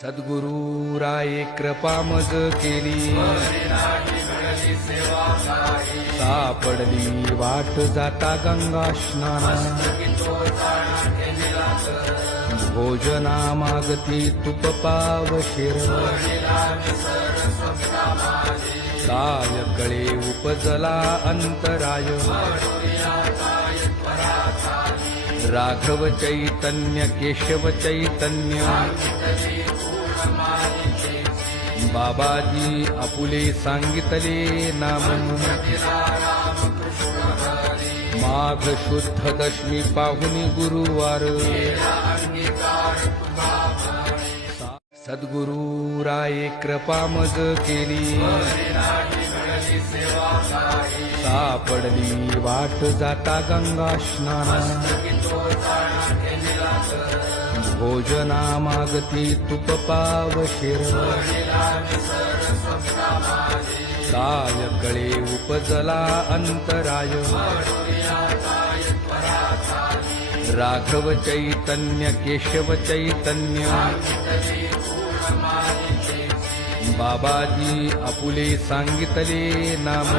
सद्गुरु राये कृपा मज केली, सापडली वाट जाता गंगा स्नाना, भोजना मागती तुप पावशेर, काय कळे उपजला अंतराय, राघव चैतन्य केशव चैतन्य, बाबाजी आपुले सांगितले नाम, माघ शुद्ध दशमी पाहुनी गुरुवार, सद्गुरु राये कृपा मज केली, सापडली वाट जाता गंगा स्नाना, भोजना मागती तुप पावशेर, काय कळे उपजला अंतराय, राघव चैतन्य केशव चैतन्य, बाबाजी आपुले सांगितले नाम,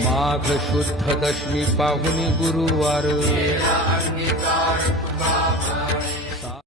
माघ शुद्ध दशमी पाहुनी गुरुवार,